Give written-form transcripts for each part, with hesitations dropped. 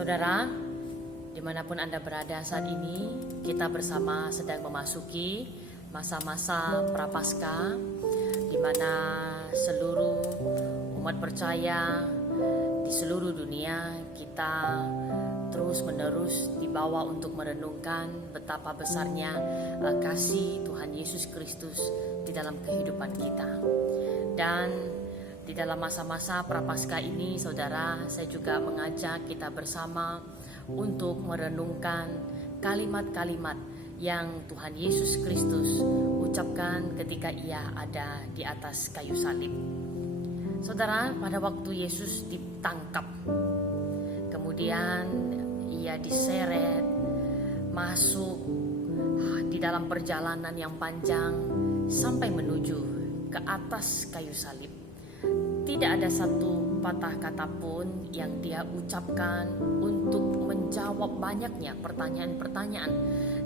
Saudara, dimanapun Anda berada saat ini, kita bersama sedang memasuki masa-masa Prapaskah, di mana seluruh umat percaya di seluruh dunia kita terus-menerus dibawa untuk merenungkan betapa besarnya kasih Tuhan Yesus Kristus di dalam kehidupan kita. Dan di dalam masa-masa Prapaskah ini, saudara, saya juga mengajak kita bersama untuk merenungkan kalimat-kalimat yang Tuhan Yesus Kristus ucapkan ketika Ia ada di atas kayu salib. Saudara, pada waktu Yesus ditangkap, kemudian Ia diseret masuk di dalam perjalanan yang panjang sampai menuju ke atas kayu salib. Tidak ada satu patah kata pun yang Dia ucapkan untuk menjawab banyaknya pertanyaan-pertanyaan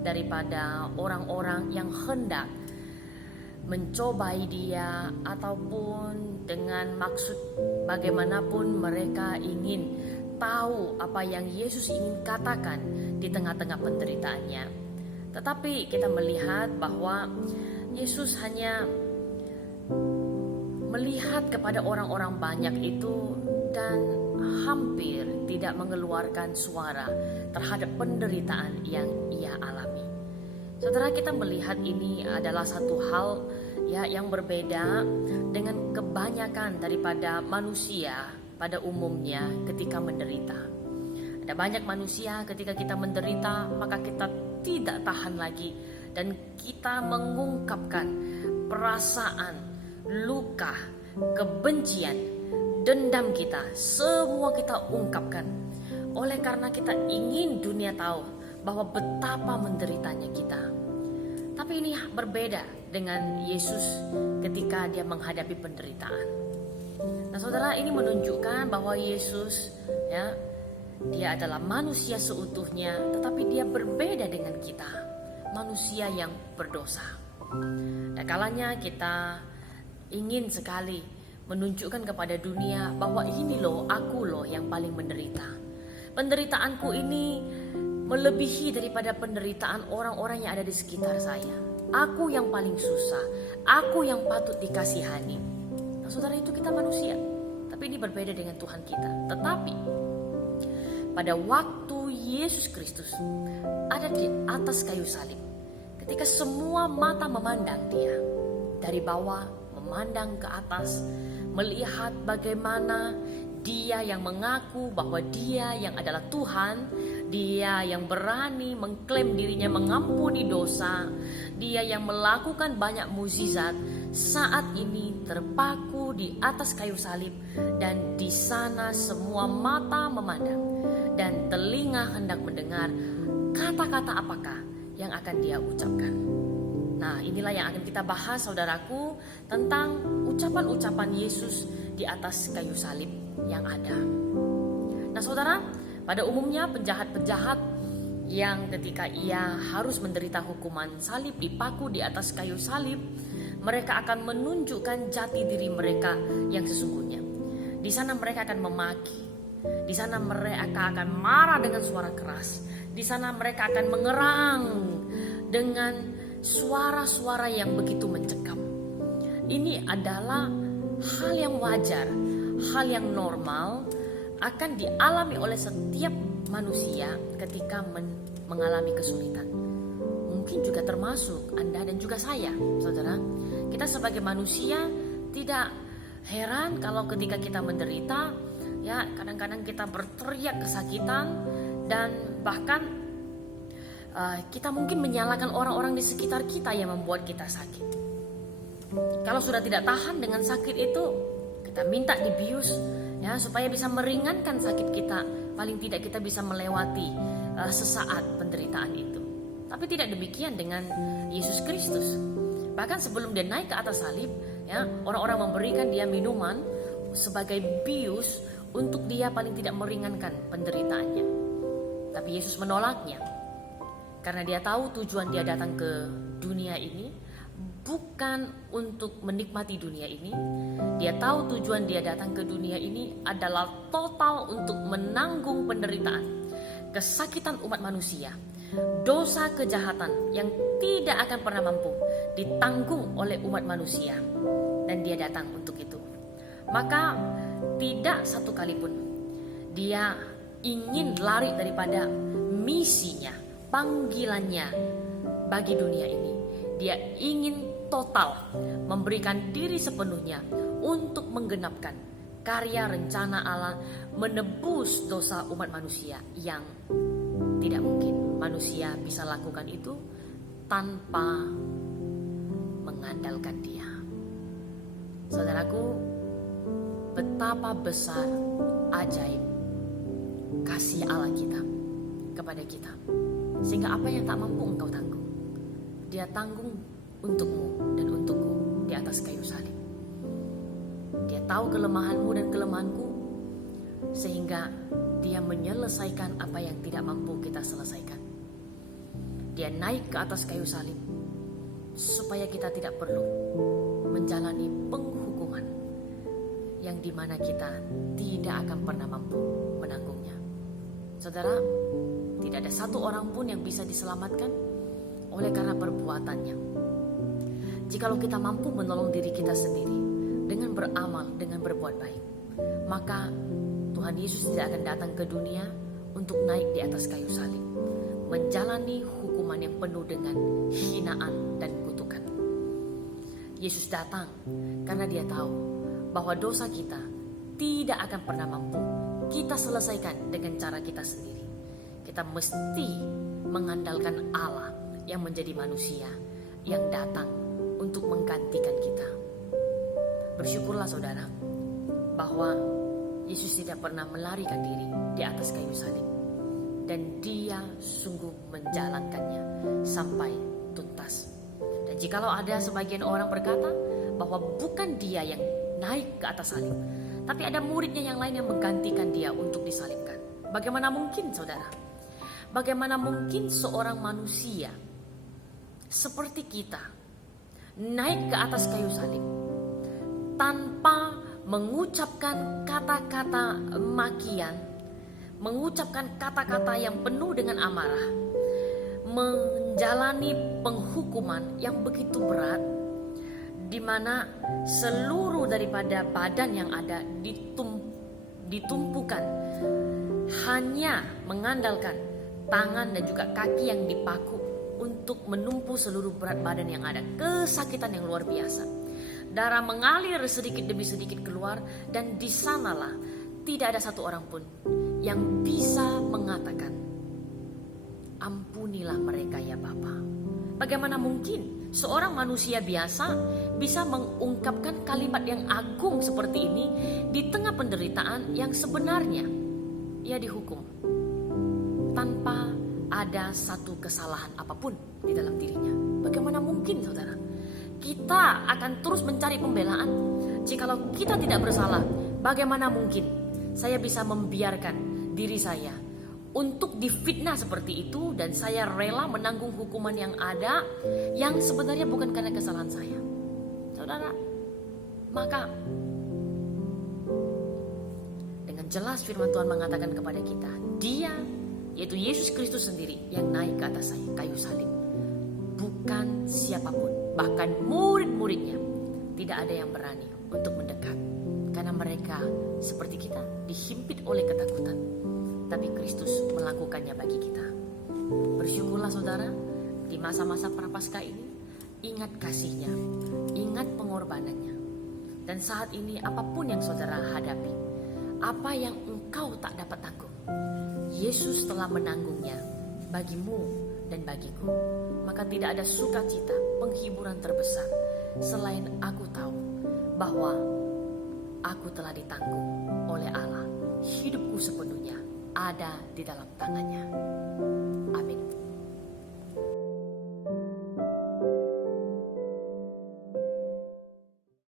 daripada orang-orang yang hendak mencobai Dia, ataupun dengan maksud bagaimanapun mereka ingin tahu apa yang Yesus ingin katakan di tengah-tengah penderitaannya. Tetapi kita melihat bahwa Yesus hanya melihat kepada orang-orang banyak itu dan hampir tidak mengeluarkan suara terhadap penderitaan yang Ia alami. Saudara, kita melihat ini adalah satu hal yang berbeda dengan kebanyakan daripada manusia pada umumnya ketika menderita. Ada banyak manusia ketika kita menderita, maka kita tidak tahan lagi dan kita mengungkapkan perasaan, luka, kebencian, dendam kita, semua kita ungkapkan. Oleh karena kita ingin dunia tahu bahwa betapa menderitanya kita. Tapi ini berbeda dengan Yesus ketika Dia menghadapi penderitaan. Nah, saudara, ini menunjukkan bahwa Yesus Dia adalah manusia seutuhnya, tetapi Dia berbeda dengan kita, manusia yang berdosa. Nah, kalanya kita ingin sekali menunjukkan kepada dunia bahwa ini loh, aku loh yang paling menderita. Penderitaanku ini melebihi daripada penderitaan orang-orang yang ada di sekitar saya. Aku yang paling susah, aku yang patut dikasihani. Nah, saudara, itu kita manusia, tapi ini berbeda dengan Tuhan kita. Tetapi pada waktu Yesus Kristus ada di atas kayu salib, ketika semua mata memandang Dia dari bawah memandang ke atas, melihat bagaimana Dia yang mengaku bahwa Dia yang adalah Tuhan, Dia yang berani mengklaim dirinya mengampuni dosa, Dia yang melakukan banyak mukjizat, saat ini terpaku di atas kayu salib, dan di sana semua mata memandang dan telinga hendak mendengar kata-kata apakah yang akan Dia ucapkan. Nah, inilah yang akan kita bahas, saudaraku, tentang ucapan-ucapan Yesus di atas kayu salib yang ada. Nah, saudara, pada umumnya penjahat-penjahat yang ketika ia harus menderita hukuman salib, dipaku di atas kayu salib, mereka akan menunjukkan jati diri mereka yang sesungguhnya. Di sana mereka akan memaki, di sana mereka akan marah dengan suara keras, di sana mereka akan mengerang dengan suara-suara yang begitu mencekam. Ini adalah hal yang wajar, hal yang normal akan dialami oleh setiap manusia ketika mengalami kesulitan. Mungkin juga termasuk Anda dan juga saya, saudara. Kita sebagai manusia tidak heran kalau ketika kita menderita, kadang-kadang kita berteriak kesakitan, dan bahkan kita mungkin menyalahkan orang-orang di sekitar kita yang membuat kita sakit. Kalau sudah tidak tahan dengan sakit itu, kita minta dibius supaya bisa meringankan sakit kita. Paling tidak kita bisa melewati sesaat penderitaan itu. Tapi tidak demikian dengan Yesus Kristus. Bahkan sebelum Dia naik ke atas salib, orang-orang memberikan Dia minuman sebagai bius untuk Dia paling tidak meringankan penderitaannya. Tapi Yesus menolaknya. Karena Dia tahu tujuan Dia datang ke dunia ini bukan untuk menikmati dunia ini. Dia tahu tujuan Dia datang ke dunia ini adalah total untuk menanggung penderitaan, kesakitan umat manusia, dosa kejahatan yang tidak akan pernah mampu ditanggung oleh umat manusia, dan dia datang untuk itu. Maka tidak satu kali pun dia ingin lari daripada misinya, panggilannya bagi dunia ini. Dia ingin total memberikan diri sepenuhnya untuk menggenapkan karya rencana Allah menebus dosa umat manusia yang tidak mungkin manusia bisa lakukan itu tanpa mengandalkan Dia. Saudaraku, betapa besar ajaib kasih Allah kita kepada kita, sehingga apa yang tak mampu engkau tanggung, Dia tanggung untukmu dan untukku di atas kayu salib. Dia tahu kelemahanmu dan kelemahanku, sehingga Dia menyelesaikan apa yang tidak mampu kita selesaikan. Dia naik ke atas kayu salib supaya kita tidak perlu menjalani penghukuman yang dimana kita tidak akan pernah mampu menanggungnya. Saudara, tidak ada satu orang pun yang bisa diselamatkan oleh karena perbuatannya. Jikalau kita mampu menolong diri kita sendiri dengan beramal, dengan berbuat baik, maka Tuhan Yesus tidak akan datang ke dunia untuk naik di atas kayu salib, menjalani hukuman yang penuh dengan hinaan dan kutukan. Yesus datang karena Dia tahu bahwa dosa kita tidak akan pernah mampu kita selesaikan dengan cara kita sendiri. Kita mesti mengandalkan Allah yang menjadi manusia, yang datang untuk menggantikan kita. Bersyukurlah saudara, bahwa Yesus tidak pernah melarikan diri di atas kayu salib, dan Dia sungguh menjalankannya sampai tuntas. Dan jikalau ada sebagian orang berkata bahwa bukan Dia yang naik ke atas salib, tapi ada muridnya yang lain yang menggantikan Dia untuk disalibkan, bagaimana mungkin saudara? Bagaimana mungkin seorang manusia seperti kita naik ke atas kayu salib tanpa mengucapkan kata-kata makian, mengucapkan kata-kata yang penuh dengan amarah, menjalani penghukuman yang begitu berat, di mana seluruh daripada badan yang ada ditumpukan hanya mengandalkan tangan dan juga kaki yang dipaku untuk menumpu seluruh berat badan yang ada. Kesakitan yang luar biasa. Darah mengalir sedikit demi sedikit keluar, dan di sanalah tidak ada satu orang pun yang bisa mengatakan, ampunilah mereka ya Bapa. Bagaimana mungkin seorang manusia biasa bisa mengungkapkan kalimat yang agung seperti ini di tengah penderitaan yang sebenarnya ia dihukum tanpa ada satu kesalahan apapun di dalam dirinya? Bagaimana mungkin saudara? Kita akan terus mencari pembelaan. Jikalau kita tidak bersalah, bagaimana mungkin saya bisa membiarkan diri saya untuk difitnah seperti itu, dan saya rela menanggung hukuman yang ada yang sebenarnya bukan karena kesalahan saya, saudara? Maka dengan jelas firman Tuhan mengatakan kepada kita, Dia, yaitu Yesus Kristus sendiri, yang naik ke atas kayu salib, bukan siapapun. Bahkan murid-muridnya tidak ada yang berani untuk mendekat, karena mereka seperti kita dihimpit oleh ketakutan. Tapi Kristus melakukannya bagi kita. Bersyukurlah saudara, di masa-masa prapaskah ini, ingat kasih-Nya, ingat pengorbanannya. Dan saat ini apapun yang saudara hadapi, apa yang engkau tak dapat tanggung, Yesus telah menanggungnya bagimu dan bagiku. Maka tidak ada sukacita, penghiburan terbesar selain aku tahu bahwa aku telah ditanggung oleh Allah. Hidupku sepenuhnya ada di dalam tangan-Nya.